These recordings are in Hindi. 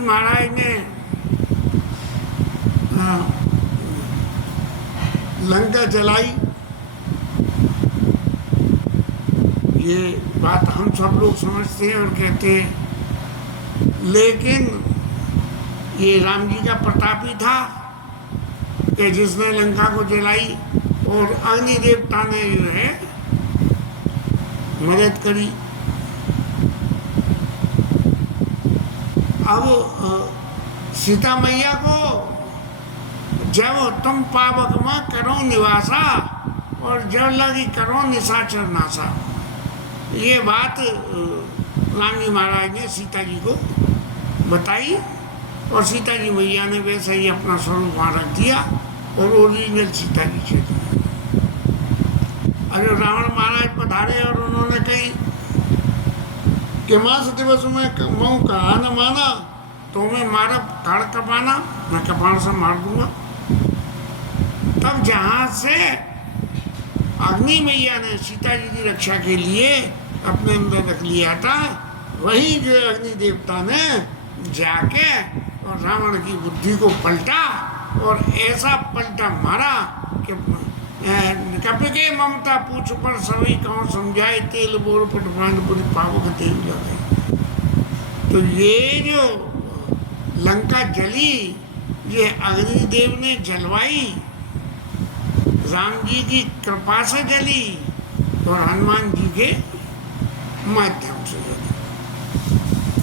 जी महाराज ने लंका जलाई, ये बात हम सब लोग समझते हैं और कहते हैं, लेकिन ये राम जी का प्रताप ही था कि जिसने लंका को जलाई और अग्नि देवता ने जो है मदद करी। अब सीता मैया को जब तुम पावक में करो निवासा और जब लगी करो निशाचर नासा, ये बात राम जी महाराज ने सीता जी को बताई और सीता जी मैया ने वैसा ही अपना स्वरूप वहाँ रख दिया और ओरिजिनल सीता जी से अरे रावण महाराज पधारे और उन्होंने कही कि मास दिवस में मऊ कहा न माना तो मैं मारा काड़ कपाना, मैं कपाड़ से मार दूंगा। तब जहाँ से अग्नि मैया ने सीता जी की रक्षा के लिए अपने अंदर रख लिया था, वही जो अग्नि देवता ने जाके और रावण की बुद्धि को पलटा और ऐसा पलटा मारा कि कपि के ममता पूछ पर सभी कौन समझाए, तेल बोर पटवान पूरी पावक तेल लगे। तो ये जो लंका जली, ये अग्निदेव ने जलवाई, राम जी की कृपा से जली और हनुमान जी के माध्यम से जली।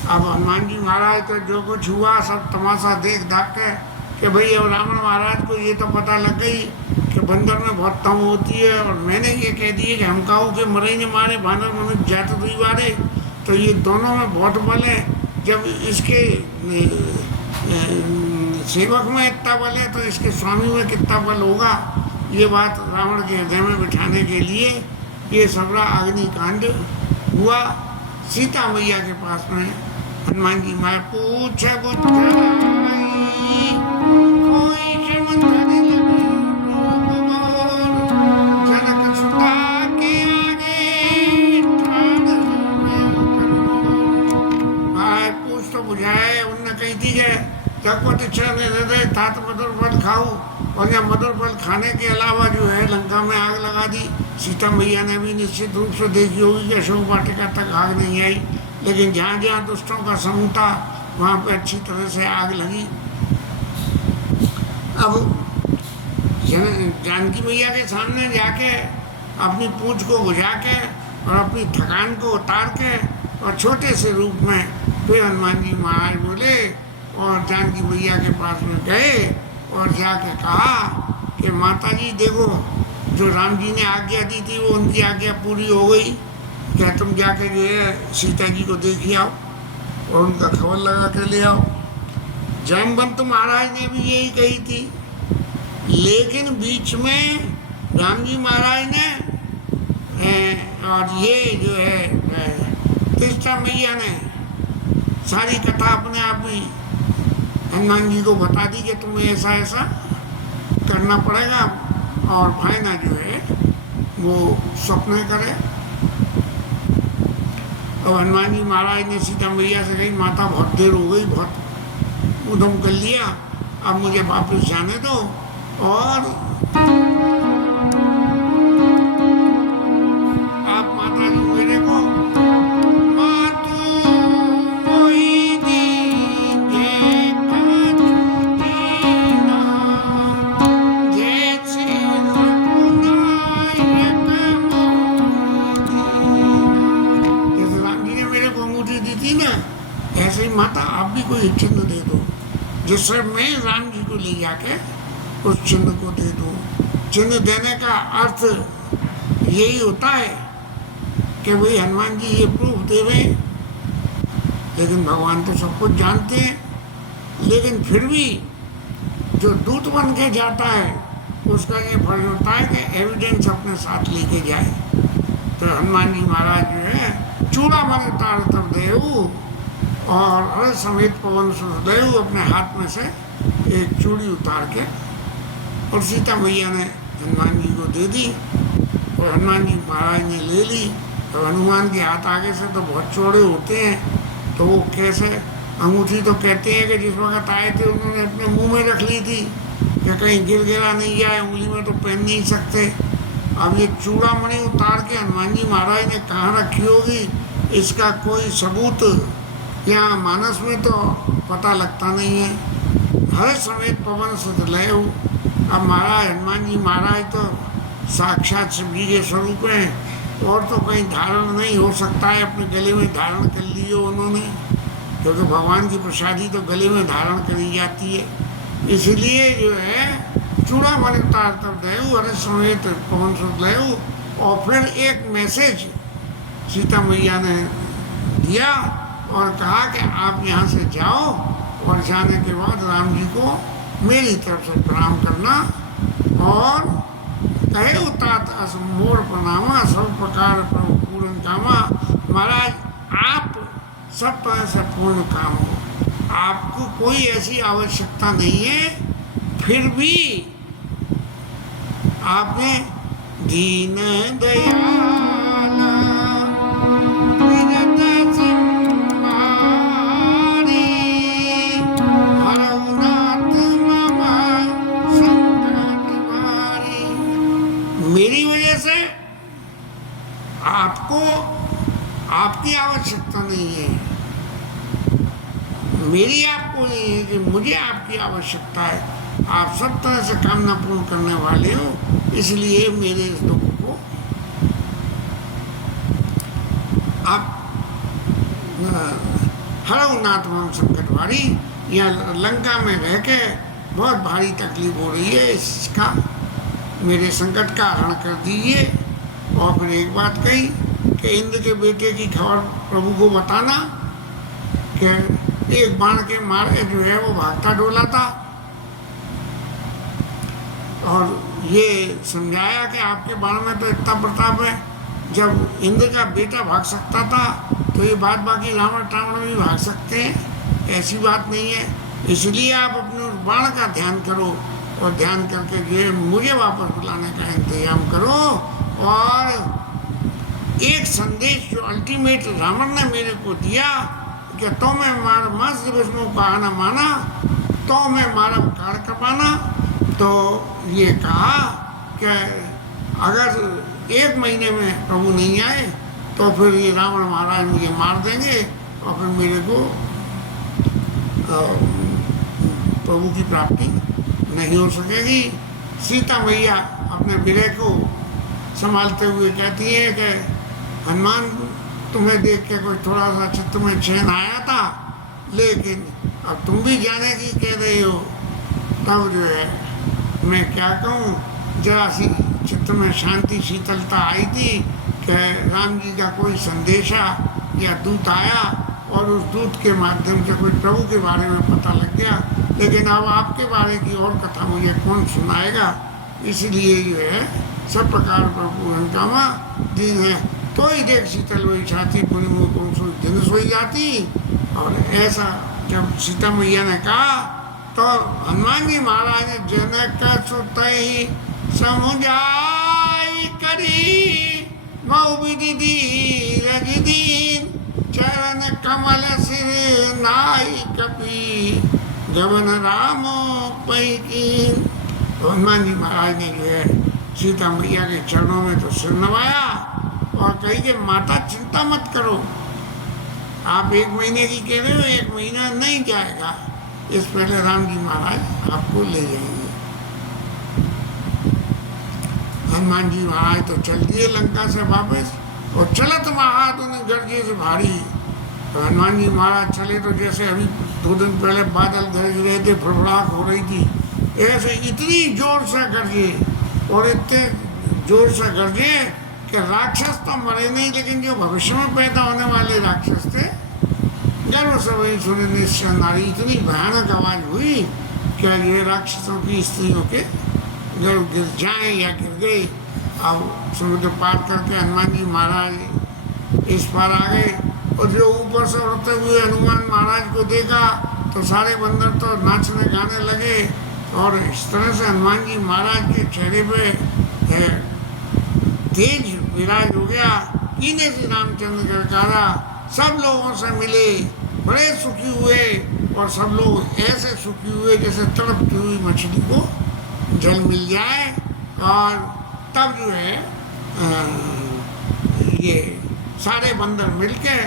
अब हनुमान जी महाराज का जो कुछ हुआ सब तमाशा देख दाख के कि भाई अब रावण महाराज को ये तो पता लग गई कि बंदर में बहुत तम होती है और मैंने ये कह दिए कि हम कहूँ कि मरे न मारे बानर मनुष्य जात दुई बारे, तो ये दोनों में बहुत बल है। जब इसके सेवक में इतना बल है तो इसके स्वामी में कितना बल होगा। ये बात रावण के हृदय में बिठाने के लिए ये सबरा अग्निकांड हुआ। सीता मैया के पास में हनुमान जी माँ पूछे तात मधुर फल खाओ, और या मधुर फल खाने के अलावा जो है लंका में आग लगा दी। सीता मैया ने भी निश्चित रूप से देखी होगी कि अशोक वाटिका तक आग नहीं आई, लेकिन जहाँ जहाँ दुष्टों का समूह था वहाँ पे अच्छी तरह से आग लगी। अब जानकी मैया के सामने जाके अपनी पूंछ को बुझा के और अपनी थकान को उतार के और छोटे से रूप में फिर हनुमान जी महाराज बोले और जानकी मैया के पास में गए और जाके कहा कि माता जी देखो, जो राम जी ने आज्ञा दी थी वो उनकी आज्ञा पूरी हो गई, क्या तुम जाके जो है सीता जी को देखी आओ और उनका खबर लगा कर ले आओ। जामवंत महाराज ने भी यही कही थी, लेकिन बीच में राम जी महाराज ने और ये जो है तीस्ता मैया ने सारी कथा अपने आप ही हनुमान जी को बता दी कि तुम्हें ऐसा ऐसा करना पड़ेगा और भाईना जो है वो स्वप्न करे। और हनुमान जी महाराज ने सीता मैया से कही माता बहुत देर हो गई, बहुत उद्यम कर लिया, अब मुझे वापस जाने दो। और आप माता जी मेरे को माता आप भी कोई चिन्ह दे दो जिससे मैं राम जी को ले जाके उस चिन्ह को दे दूं। चिन्ह देने का अर्थ यही होता है कि भाई हनुमान जी ये प्रूफ देवे, लेकिन भगवान तो सब कुछ जानते हैं, लेकिन फिर भी जो दूत बन के जाता है उसका ये फर्ज होता है कि एविडेंस अपने साथ लेके जाए। तो हनुमान जी महाराज जो है चूड़ा मन तार तब देऊ और अरे समेत पवन सुदेव अपने हाथ में से एक चूड़ी उतार के और सीता मैया ने हनुमान जी को दे दी और हनुमान जी महाराज ने ले ली। तो हनुमान के हाथ आगे से तो बहुत चौड़े होते हैं, तो वो कैसे अंगूठी तो कहते हैं कि जिस वक्त आए थे उन्होंने अपने मुंह में रख ली थी कि कहीं गिर गिरा नहीं जाए, उंगली में तो पहन नहीं सकते। अब ये चूड़ामणि उतार के हनुमान जी महाराज ने कहाँ रखी होगी, इसका कोई सबूत यहाँ मानस में तो पता लगता नहीं है। हर समेत पवन सुत लय। अब महाराज हनुमान जी महाराज तो साक्षात शिव जी के स्वरूप हैं, और तो कहीं धारण नहीं हो सकता है। अपने गले में धारण कर लिए उन्होंने, क्योंकि भगवान की प्रसादी तो गले में धारण करी जाती है। इसलिए जो है चूड़ामणि उतार तब दयु, हर समेत पवन सुत लय। और फिर एक मैसेज सीता मैया ने दिया और कहा कि आप यहाँ से जाओ, और जाने के बाद राम जी को मेरी तरफ से प्रणाम करना, और कहे उतात अस मोर प्रणामा, सब प्रकार प्रभु पूर्ण कामा। महाराज आप सब तरह से पूर्ण काम हो, आपको कोई ऐसी आवश्यकता नहीं है, फिर भी आपने दीन दयाला मेरी वजह से आपको आपकी आवश्यकता नहीं है, मेरी आपको नहीं है कि मुझे आपकी आवश्यकता है। आप सब तरह से कामना पूर्ण करने वाले हो, इसलिए मेरे इस दुख को आप हरो नाथ मम संकट वारी। यहाँ लंका में रह के बहुत भारी तकलीफ हो रही है, इसका मेरे संकट का हरण कर दीजिए। और फिर एक बात कही कि इंद्र के बेटे की खबर प्रभु को बताना कि एक बाण के मारे जो है वो भागता डोला था, और ये समझाया कि आपके बाण में तो इतना प्रताप है, जब इंद्र का बेटा भाग सकता था तो ये बात बाकी रावण टावण भी भाग सकते हैं, ऐसी बात नहीं है। इसलिए आप अपने उस बाण का ध्यान करो, और ध्यान करके जो है मुझे वापस बुलाने का इंतजाम करो। और एक संदेश जो अल्टीमेट रावण ने मेरे को दिया कि तो मैं मारा मास विष्णु का आना माना, तो मैं मारा कार कपाना। तो ये कहा कि अगर 1 महीने में प्रभु नहीं आए तो फिर ये रावण महाराज मुझे मार देंगे, और फिर मेरे को प्रभु की प्राप्ति नहीं हो सकेगी। सीता मैया अपने विरह को संभालते हुए कहती है कि हनुमान तुम्हें देख के कोई थोड़ा सा चित्त में चैन आया था, लेकिन अब तुम भी जाने की कह रही हो, तब जो है मैं क्या कहूँ, जरा सी चित्त में शांति शीतलता आई थी कि राम जी का कोई संदेशा या दूत आया, और उस दूत के माध्यम से कोई प्रभु के बारे में पता लग गया। लेकिन अब आपके बारे की और कथा मुझे कौन सुनाएगा, इसलिए जो है सब प्रकार प्रभु कामा दिन है, तो ही देख शीतल वही छाती पुनि मुँह कौन सो दिन सोई जाती। और ऐसा जब सीता मैया ने कहा तो हनुमान जी महाराज ने जनक का सुत ही समुझाई करी, मऊ विधि दीन चरण कमल सिर नाई कपी, जबन राम पैकीन। तो हनुमान जी महाराज ने जो है सीता मैया के चरणों में तो सिर नवाया, और कही कि माता चिंता मत करो, आप 1 महीने की कह रहे हो, 1 महीना नहीं जाएगा, इस पहले राम जी महाराज आपको ले जाएंगे। हनुमान जी महाराज तो चल दिए लंका से वापस, और चलत महाधुन गरजे से भारी। तो हनुमान जी महाराज चले तो जैसे अभी 2 दिन पहले बादल गरज रहे थे, फड़फड़ाहट हो रही थी, ऐसे इतनी जोर से गरजे, और इतने जोर से गरजे कि राक्षस तो मरे नहीं, लेकिन जो भविष्य में पैदा होने वाले राक्षस थे, गर्व से वही सुने निश्चय नारी, इतनी भयानक आवाज हुई कि ये राक्षसों की स्त्रियों के गर्व गिर जाए या गिर गई। अब समुद्र पार करके हनुमान जी महाराज इस पार आ गए, और जो ऊपर से उड़ते हुए हनुमान महाराज को देखा तो सारे बंदर तो नाचने गाने लगे, और इस तरह से हनुमान जी महाराज के चेहरे पे तेज विराज हो गया। कीने श्री रामचंद्र गढ़कारा सब लोगों से मिले, बड़े सुखी हुए और सब लोग ऐसे सुखी हुए जैसे तड़पती हुई मछली को जल मिल जाए। और तब जो है ये सारे बंदर मिलके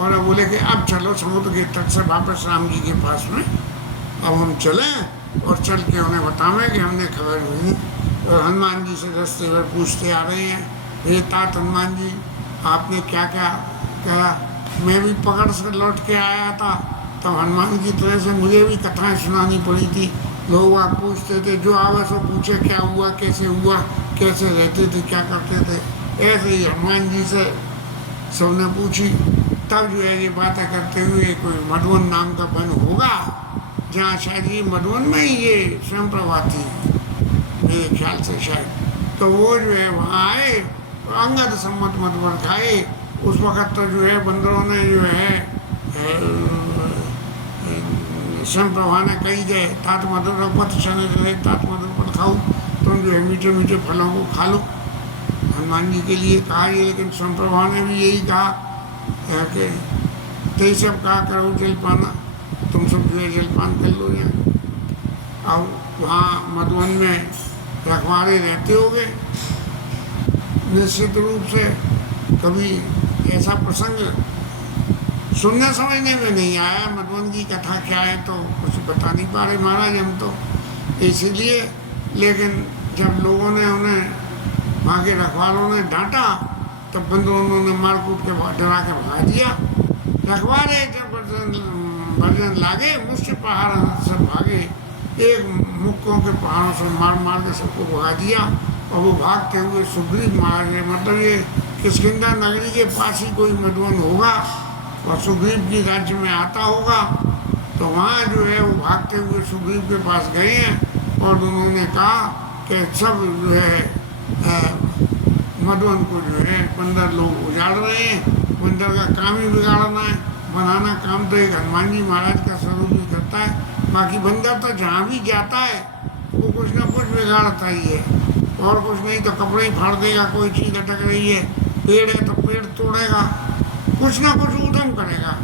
और बोले कि अब चलो समुद्र के तट से वापस राम जी के पास में अब हम चलें और चल के उन्हें बतावें कि हमने खबर हुई। और हनुमान जी से रास्ते भर पूछते आ रहे हैं, हे तात हनुमान जी आपने क्या क्या कहा। मैं भी पकड़ से लौट के आया था, तब हनुमान की तरह से मुझे भी कथाएं सुनानी पड़ी थी। लोग आप पूछते थे, जो आवे सो पूछे क्या हुआ, कैसे रहते थे, क्या करते थे। ऐसे ही हनुमान जी से सबने पूछी। तब जो है ये बातें करते हुए कोई मधुवन नाम का वन होगा, जहाँ शायद ये मधुवन में ही ये स्वयं प्रभा थी मेरे ख्याल से शायद। तो वो जो है वहाँ आए और अंगद सम्मत मधुवन खाए। उस वक़्त तो जो है बंदरों ने जो है स्वयं प्रभा ने कही गए तात मधुर पथ चने रहे तात मधुर पथ खाओ, तुम जो है मीठे मीठे फलों को खा लो। हनुमान जी के लिए कहा ये, लेकिन स्वयं प्रभा ने भी यही कहा कि ते सब कहा करो जलपाना, तुम सब जो है जलपान कर लो यहाँ। अब वहाँ मधुवन में रखवारे रहते होंगे निश्चित रूप से। कभी ऐसा प्रसंग सुनने समझने में नहीं आया, मधुवन की कथा क्या है तो कुछ बता नहीं पा रहे महाराज हम तो, इसीलिए। लेकिन जब लोगों ने उन्हें वहाँ के रखवालों ने डांटा तब बंदरों ने मार कूट के डरा के भगा दिया। रखवाले जब भजन लागे मुझसे पहाड़ से भागे, एक मुक्कों के पहाड़ों से मार मार के सबको भगा दिया। और वो भागते हुए सुग्रीव महाराज ने, मतलब ये किष्किंधा नगरी के पास ही कोई मधुवन होगा और सुग्रीव की राज्य में आता होगा। तो वहाँ जो है वो भागते हुए सुग्रीव के पास गए हैं और उन्होंने कहा कि सब जो है मधुवन को जो है बंदर लोग उजाड़ रहे हैं, बंदर का काम ही बिगाड़ना है, बनाना काम तो एक हनुमान जी महाराज का स्वरूप ही करता है। बाकी बंदर तो जहाँ भी जाता है वो कुछ ना कुछ बिगाड़ता ही है, और कुछ नहीं तो कपड़े ही फाड़ देगा, कोई चीज़ अटक रही है, पेड़ है तो पेड़ तोड़ेगा, कुछ ना कुछ उद्यम करेगा,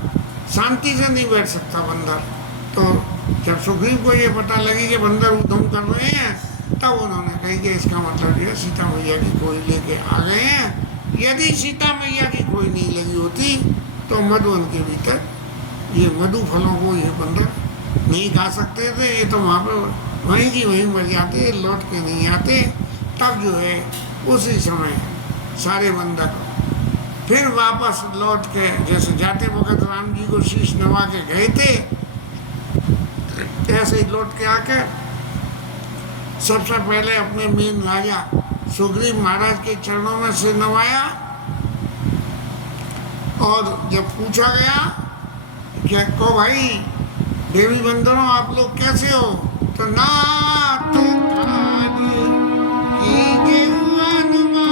शांति से नहीं बैठ सकता बंदर। तो जब सुग्रीव को ये पता लगी कि बंदर उद्यम कर रहे हैं तब उन्होंने कही कि इसका मतलब ये सीता मैया की खोई लेके आ गए हैं। यदि सीता मैया की खोई नहीं लगी होती तो मधुवन के भीतर ये मधु फलों को ये बंदर नहीं खा सकते थे, ये तो वहाँ पर वहीं की वहीं मर जाते, लौट के नहीं आते। तब जो है उसी समय सारे बंदर फिर वापस लौट के, जैसे जाते वक्त राम जी को शीश नवा के गए थे, ऐसे ही लौट के आके सबसे पहले अपने मेन राजा सुग्रीव महाराज के चरणों में सिर नवाया। और जब पूछा गया क्या को भाई देवी बंदरों आप लोग कैसे हो, तो नाथ काज कीजे हनुमाना,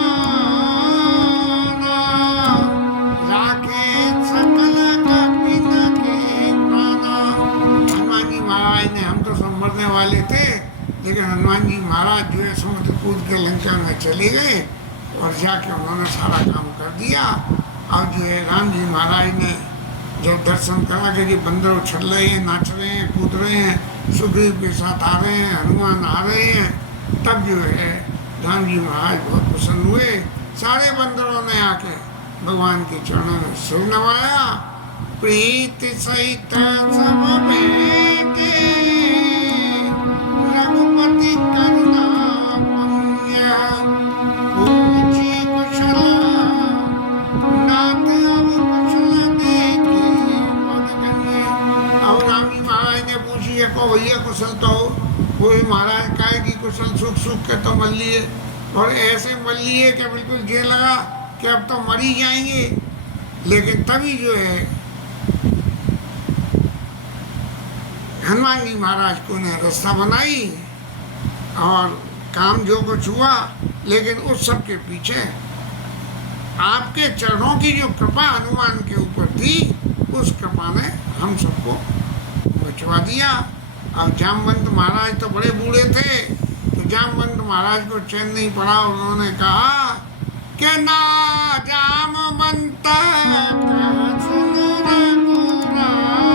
राखे सकल कपिन के प्राणा। हनुमान जी महाराज ने, हम तो सब मरने वाले थे, लेकिन हनुमान जी महाराज जो है समुद्र कूद के लंका में चले गए और जाके उन्होंने सारा काम कर दिया। अब जो है राम जी महाराज ने जब दर्शन करा कि बंदर उछल रहे हैं, नाच रहे हैं, कूद रहे हैं, सुग्रीव के साथ आ रहे हैं, हनुमान आ रहे हैं, तब जो है राम जी महाराज बहुत प्रसन्न हुए। सारे बंदरों ने आके भगवान के चरणों में सिर नवाया। प्रीति सहित सब बैठे रघुपति करुणा पुण्य, पूछे कुशल नाथ अब कुशल देखे पद कन्या। अब राम जी महाराज ने पूछी है को भैया कुशल तो हो, कोई महाराज काय की कुशल सुख सुख के तो मल लिए, और ऐसे मल लिए कि बिल्कुल ये लगा कि अब तो मर ही जाएंगे। लेकिन तभी जो है हनुमान जी महाराज को ने रास्ता बनाई और काम जो कुछ हुआ, लेकिन उस सब के पीछे आपके चरणों की जो कृपा हनुमान के ऊपर थी, उस कृपा ने हम सबको बचवा दिया। अब जामवंत महाराज तो बड़े बूढ़े थे, तो जामवंत महाराज को चैन नहीं पड़ा। उन्होंने कहा कि ना जामवंत सुन रघुराई,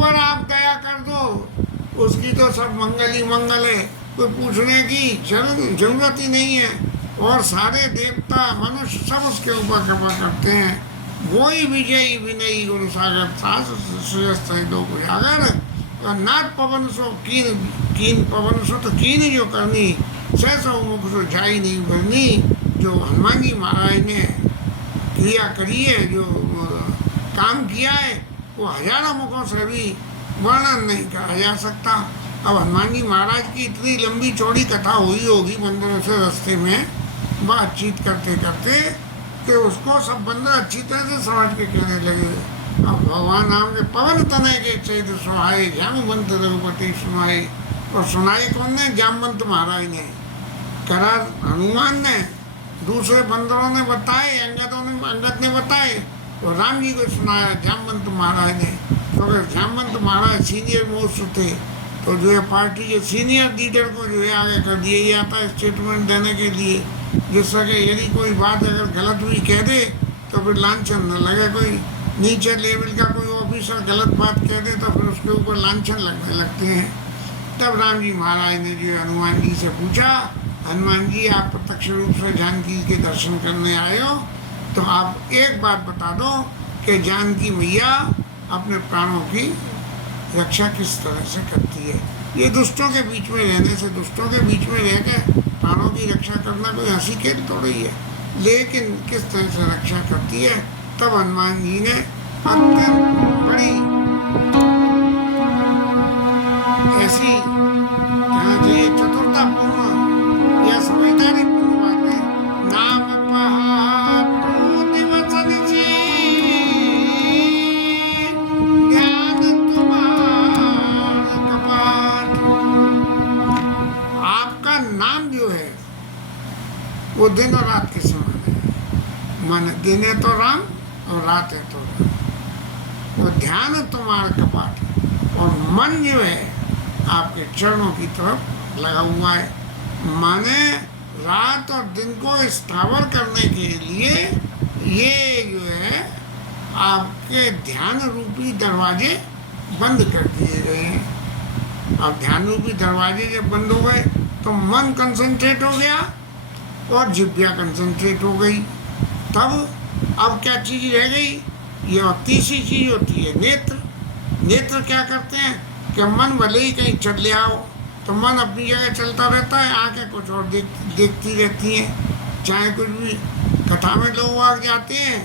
ऊपर आप दया कर दो, उसकी तो सब मंगल ही मंगल है, कोई पूछने की जरूरत ही नहीं है। और सारे देवता मनुष्य सब उसके ऊपर कृपा करते हैं। वही विजयी विनयी गुण सागर श्रेष्ठ दो उजागर, और नाथ पवन सो कीन पवन सो तो कीन जो करनी, सहसो मुख सो जाई नहीं भरनी। जो हनुमान जी महाराज ने क्रिया करी है, जो काम किया है, वो हजारों मुखों से भी वर्णन नहीं करा जा सकता। अब हनुमान जी महाराज की इतनी लंबी चौड़ी कथा हुई होगी बंदरों से रास्ते में बातचीत करते करते कि उसको सब बंदर अच्छी तरह से समझ के कहने लगे। अब भगवान नाम के पवन तनय के चैत सुहाए, जामवंत रघुपति सुनाए। और सुनाई कौन ने? जामवंत महाराज ने करा, हनुमान ने, दूसरे बंदरों ने बताए, अंगद ने बताए, और राम जी को सुनाया जामवंत महाराज ने। तो अगर जामवंत महाराज सीनियर मोस्ट थे, तो जो है पार्टी के सीनियर लीडर को जो है आगे कर दिया ही आता है स्टेटमेंट देने के लिए, जिससे कि यदि कोई बात अगर गलत भी कह दे तो फिर लांछन न लगे। कोई नीचे लेवल का कोई ऑफिसर गलत बात कह दे तो फिर उसके ऊपर लांछन लगने लगते हैं। तब राम जी महाराज ने जो हनुमान जी से पूछा, हनुमान जी आप प्रत्यक्ष रूप से जानकी के दर्शन करने आए हो, तो आप एक बात बता दो कि जानकी मैया अपने प्राणों की रक्षा किस तरह से करती है। ये दुष्टों के बीच में रहने से, दुष्टों के बीच में रह के प्राणों की रक्षा करना कोई हंसी खेल थोड़ी है, लेकिन किस तरह से रक्षा करती है। तब हनुमान जी ने अत्यंत बड़ी ऐसी कहना चाहिए चतुरतापूर्ण या समझदारीपूर्ण बातें, नाम पहाड़ दिवस निची, ध्यान तुम्हारा कपाट। आपका नाम जो है वो दिन और रात के समान है। मन दिन है तो राम और रात है तो राम। और ध्यान तुम्हारा कपाट, और मन जो है आपके चरणों की तरफ लगा हुआ है। माने रात और दिन को स्थावर करने के लिए ये जो है आपके ध्यान रूपी दरवाजे बंद कर दिए गए हैं। अब ध्यान रूपी दरवाजे जब बंद हो गए तो मन कंसंट्रेट हो गया और जिह्वा कंसंट्रेट हो गई। तब अब क्या चीज़ रह गई? ये और तीसरी चीज़ होती है नेत्र। नेत्र क्या करते हैं कि मन भले ही कहीं चल ले आओ तो मन अपनी जगह चलता रहता है, आंखें कुछ और देखती रहती हैं। चाहे कुछ भी कथा में लोग आ जाते हैं,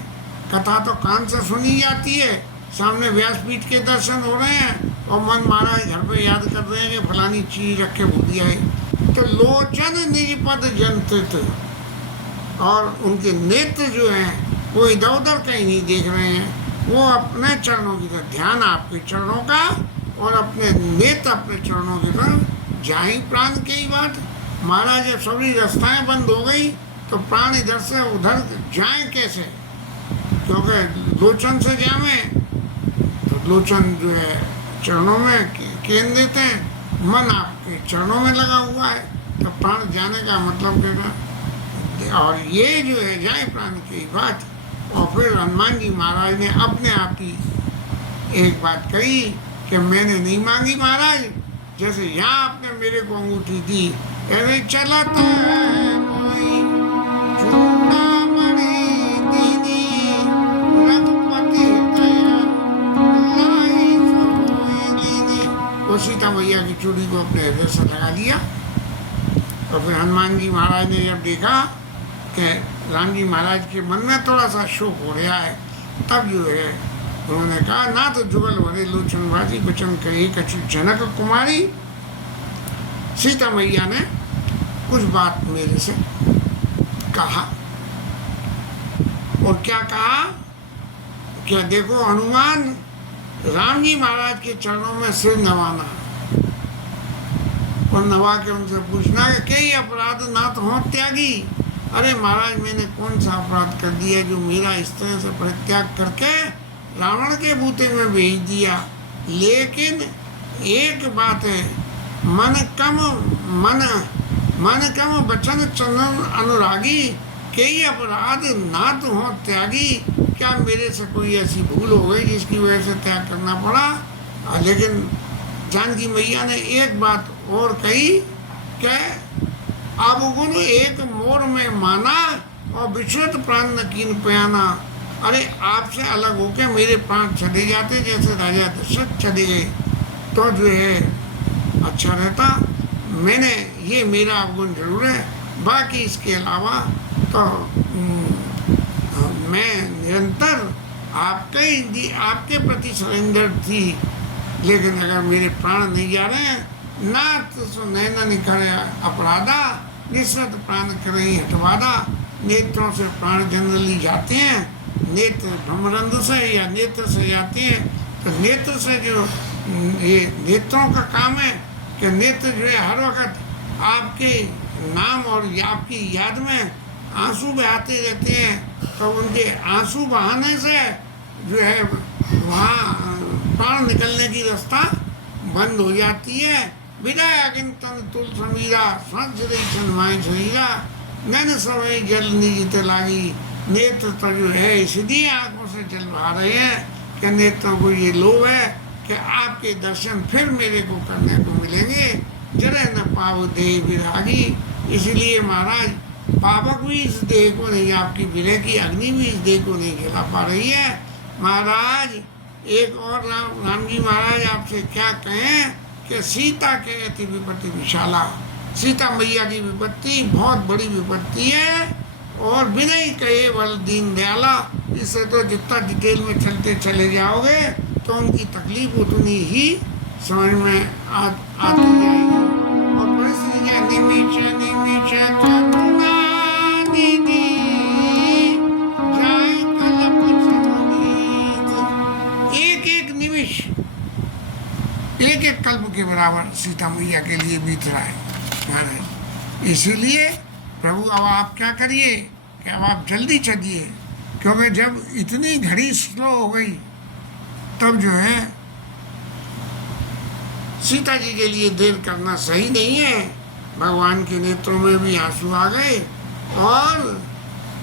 कथा तो कान से सुनी जाती है, सामने व्यासपीठ के दर्शन हो रहे हैं और मन महाराज घर पे याद कर रहे हैं कि फलानी चीज़ रख के भूल है। तो लोचन निज पद जंत्रित, और उनके नेत्र जो हैं वो इधर उधर कहीं नहीं देख रहे हैं, वो अपने चरणों की तरफ, ध्यान आपके चरणों का और अपने नेत्र अपने चरणों की तरफ जाए। प्राण की ही बात महाराज, जब सभी रास्ताएं बंद हो गई तो प्राण इधर से उधर जाए कैसे? क्योंकि लोचन से जाए तो लोचन जो है चरणों में केंद्रित है, मन आपके चरणों में लगा हुआ है, तो प्राण जाने का मतलब क्या? और ये जो है जाए प्राण की बात। और फिर हनुमान जी महाराज ने अपने आप ही एक बात कही कि मैंने नहीं मांगी महाराज, जैसे यहाँ आपने मेरे को अंगूठी दी, अरे चलता है कोई चूड़ामणि दीनी, रघुपति दया लाई सोई लीनी। वो सीता मैया की चूड़ी को अपने हृदय से लगा लिया। और फिर हनुमान जी महाराज ने जब देखा कि राम जी महाराज के मन में थोड़ा सा शोक हो रहा है, तब जो है उन्होंने कहा, ना तो जुगल भरे लोचन बाजी बचन कही कछु जनक कुमारी। सीता मैया ने कुछ बात मेरे से कहा, और क्या कहा? क्या देखो हनुमान, राम जी महाराज के चरणों में सिर नवाना और नवा के उनसे पूछना कि कई अपराध ना तो हो त्यागी। अरे महाराज, मैंने कौन सा अपराध कर दिया जो मेरा इस तरह से परित्याग करके रावण के बूते में भेज दिया? लेकिन एक बात है, मन कम बचन चंदन अनुरागी, कई अपराध ना तो हो त्यागी। क्या मेरे से कोई ऐसी भूल हो गई जिसकी वजह से त्याग करना पड़ा? लेकिन जानकी मैया ने एक बात और कही कि अब गुण एक मोर में माना और विश्वत प्राण न कीन प्याना। अरे आपसे अलग होके मेरे प्राण चले जाते जैसे राजा दशरथ चले गए तो जो है अच्छा रहता। मैंने ये मेरा अवगुण जरूर है, बाकी इसके अलावा तो मैं निरंतर आपके प्रति सरेंडर थी। लेकिन अगर मेरे प्राण नहीं जा रहे हैं, नाथ सुनैना निखरे अपराधा निस्सत प्राण करे हटवादा। नेत्रों से प्राण जनरली जाते हैं, नेत्र भ्रमरंध्र से या नेत्र से जाते हैं। तो नेत्र से जो ये नेत्रों का काम है कि नेत्र जो है हर वक्त आपके नाम और आपकी याद में आंसू बहाते रहते हैं। तो उनके आंसू बहाने से जो है वहाँ प्राण निकलने की रास्ता बंद हो जाती है। विदाय अगिंतन तुल समीरा स्वच्छ छनवाई शरीरा नैन समय जल निजित लागी। नेत्र तो जो है इसलिए आंखों से जल बहा रहे हैं कि नेत्रों को ये लोभ है कि आपके दर्शन फिर मेरे को करने को मिलेंगे। जरे न पाव देह विरागी। इसलिए महाराज पावक भी इस देह को नहीं, आपकी विरह की अग्नि भी इस देह को नहीं जला पा रही है। महाराज एक और राम जी महाराज आपसे क्या कहें कि सीता के अति विपत्ति विशाला। सीता मैया की विपत्ति बहुत बड़ी विपत्ति है और बिना ही कहे बल दीन दयाला। इससे तो जितना डिटेल में चलते चले जाओगे तो उनकी तकलीफ उतनी ही समझ में आती जाएगी। और परिस्थिति निमिष निमिष करुणा निधि जाय कल्प समुनीत। एक एक निमिष एक एक कल्प के बराबर सीता मैया के लिए बीत रहा है महाराज। इसीलिए प्रभु अब आप क्या करिए कि अब आप जल्दी चलिए, क्योंकि जब इतनी घड़ी स्लो हो गई तब जो है सीता जी के लिए देर करना सही नहीं है। भगवान के नेत्रों में भी आंसू आ गए और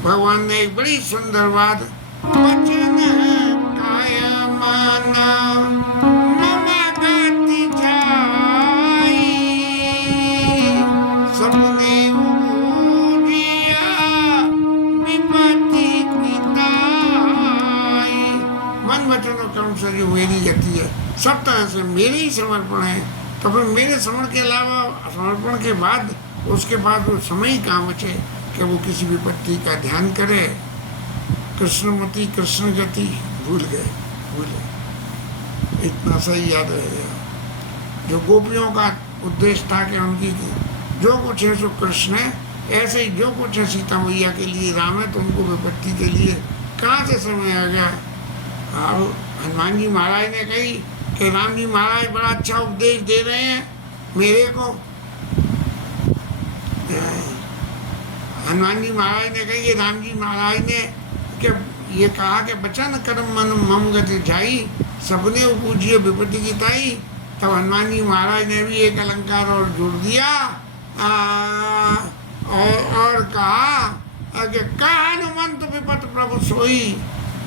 भगवान ने एक बड़ी सुंदर बात वचन काया माना ममा गाती जाई सबने बूझिया विपत्ति की दाई। मन वचन और कर्म से जो मेरी गति है सब तरह से मेरे ही समर्पण है। तो फिर मेरे समर्पण के अलावा समर्पण के बाद उसके बाद वो समय ही काम बचे कि वो किसी विपत्ति का ध्यान करे। कृष्णमती कृष्ण गति भूले इतना सही याद रहेगा। जो गोपियों का उद्देश्य था कि उनकी जो कुछ है सो कृष्ण है, ऐसे ही जो कुछ है सीता मैया के लिए राम है, तो उनको विपत्ति के लिए कहाँ से समय आ गया। और हनुमान जी महाराज ने कही कि राम जी महाराज बड़ा अच्छा उपदेश दे रहे हैं मेरे को। हनुमान जी महाराज ने कही कि राम जी महाराज ने कि ये कहा कि बचन कर्म मन मम गति जाई सबने पूजिए विपत्ति की ताई। तब हनुमान जी महाराज ने भी एक अलंकार और जोड़ दिया और कहा कि हनुमंत विपत प्रभु सोई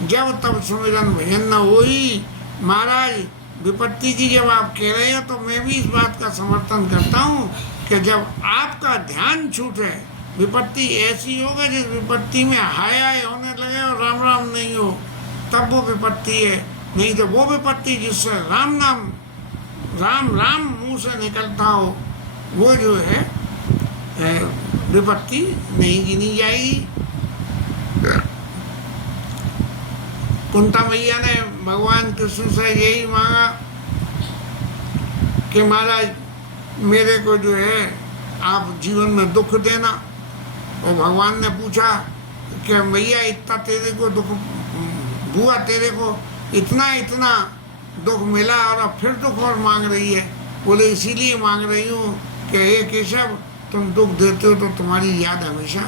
जब तब सुमिरन भजन न होई। महाराज विपत्ति की जब आप कह रहे हो तो मैं भी इस बात का समर्थन करता हूँ कि जब आपका ध्यान छूटे, विपत्ति ऐसी होगा जिस विपत्ति में हाय हाय होने लगे और राम राम नहीं हो, तब वो विपत्ति है। नहीं तो वो विपत्ति जिससे राम नाम राम राम मुंह से निकलता हो वो जो है विपत्ति नहीं गिनी जाएगी। कुंता मैया ने भगवान कृष्ण से यही मांगा कि महाराज मेरे को जो है आप जीवन में दुख देना। और भगवान ने पूछा कि मैया इतना तेरे को दुख बुआ, तेरे को इतना दुख मिला और अब फिर दुख और मांग रही है। बोले इसीलिए मांग रही हूँ कि हे केशव तुम दुख देते हो तो तुम्हारी याद हमेशा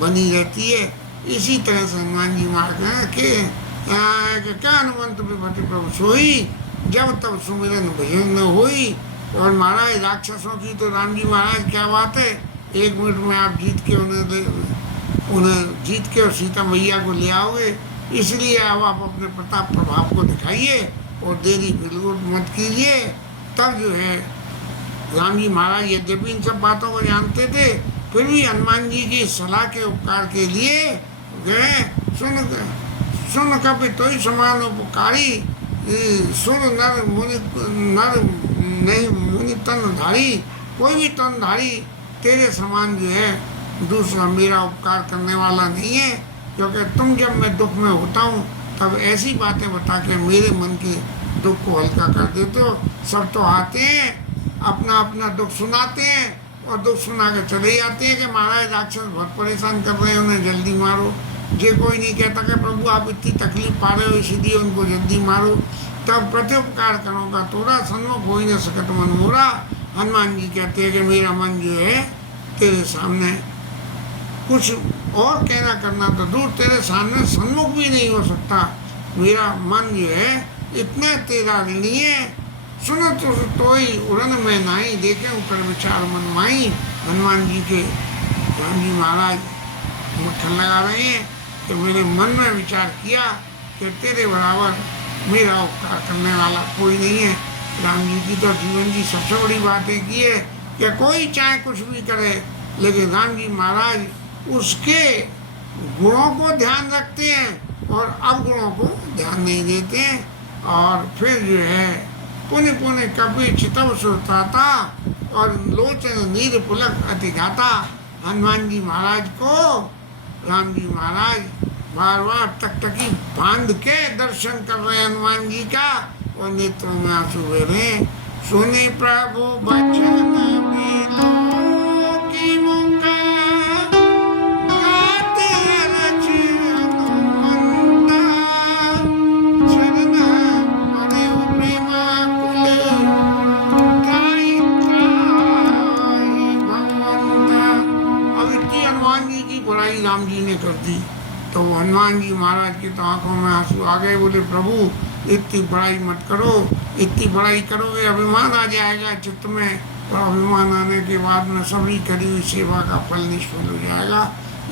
बनी रहती है। इसी तरह से हनुमान जी मार के क्या हनुमंत विपत्ति प्रभु सोई जब तब सुमिरन भजन न होई। और महाराज राक्षसों की तो राम जी महाराज क्या बात है, 1 मिनट में आप जीत के उन्हें जीत के और सीता मैया को ले आओगे। इसलिए अब आप अपने प्रताप प्रभाव को दिखाइए और देरी बिल्कुल मत कीजिए। तब जो है राम जी महाराज यद्यपि इन सब बातों को जानते थे, फिर भी हनुमान जी की सलाह के उपकार के लिए गए। सुन कपि तोई समान उपकारी, सुर नर मुनि नर नहीं मुनि तन धारी, कोई भी तन धारी तेरे समान जो है दूसरा मेरा उपकार करने वाला नहीं है। क्योंकि तुम जब मैं दुख में होता हूँ तब ऐसी बातें बता के मेरे मन के दुख को हल्का कर देते हो। सब तो आते हैं अपना अपना दुख सुनाते हैं और दुख सुना के चले जाते हैं कि महाराज राक्षस बहुत परेशान कर रहे हैं, उन्हें जल्दी मारो। ये कोई नहीं कहता कि प्रभु आप इतनी तकलीफ पा रहे हो इसलिए उनको जल्दी मारो। तब प्रत्युपकार करोगा तोरा, सन्मुख हो ही न सकत मन मोरा। हनुमान जी कहते हैं कि मेरा मन जो है तेरे सामने कुछ और कहना करना तो दूर, तेरे सामने सन्मुख भी नहीं हो सकता। मेरा मन जो है इतना तेरा ऋणी है। सुनो तो ही उड़न में नाई, देखे ऊपर विचार मन माई। हनुमान जी के राम जी महाराज मक्खन लगा रहे हैं कि मेरे मन में विचार किया कि तेरे बराबर मेरा उपकार करने वाला कोई नहीं है। राम जी की तो जीवन की सबसे बड़ी बात एक ही है कि कोई चाहे कुछ भी करे, लेकिन राम जी महाराज उसके गुणों को ध्यान रखते हैं और अवगुणों को ध्यान नहीं देते हैं। और फिर जो है पुण्य पुण्य कपि चितव सुरताता और लोचन नीर पुलक अति गाता। हनुमान जी महाराज को राम जी महाराज बार बार टकटकी बांध के दर्शन कर रहे हैं हनुमान जी का, और नेत्रों में आंसू बह रहे हैं। सुने प्रभु बचन की मुका बड़ाई राम जी ने कर दी। तो हनुमान जी महाराज की तो आंखों में आंसू आ गए। बोले प्रभु इतनी बड़ाई मत करो, इतनी बड़ाई करोगे अभिमान आ जाएगा चित्त में, और अभिमान आने के बाद में सभी करी हुई सेवा का फल निष्फल हो जाएगा।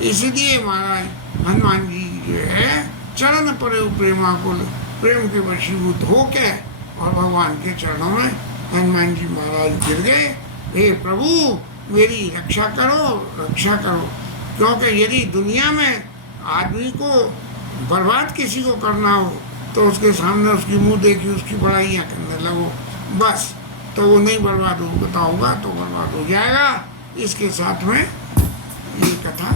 इसलिए महाराज हनुमान जी जो है चरण पड़े प्रेमाकुल, प्रेम के वशीभूत होके और भगवान के चरणों में हनुमान जी महाराज गिर गए। हे प्रभु मेरी रक्षा करो, रक्षा करो। क्योंकि यदि दुनिया में आदमी को बर्बाद किसी को करना हो तो उसके सामने उसकी मुंह देखी उसकी बड़ाइयाँ करने लगो, बस तो वो नहीं बर्बाद होगा तो बर्बाद हो जाएगा। इसके साथ में ये कथा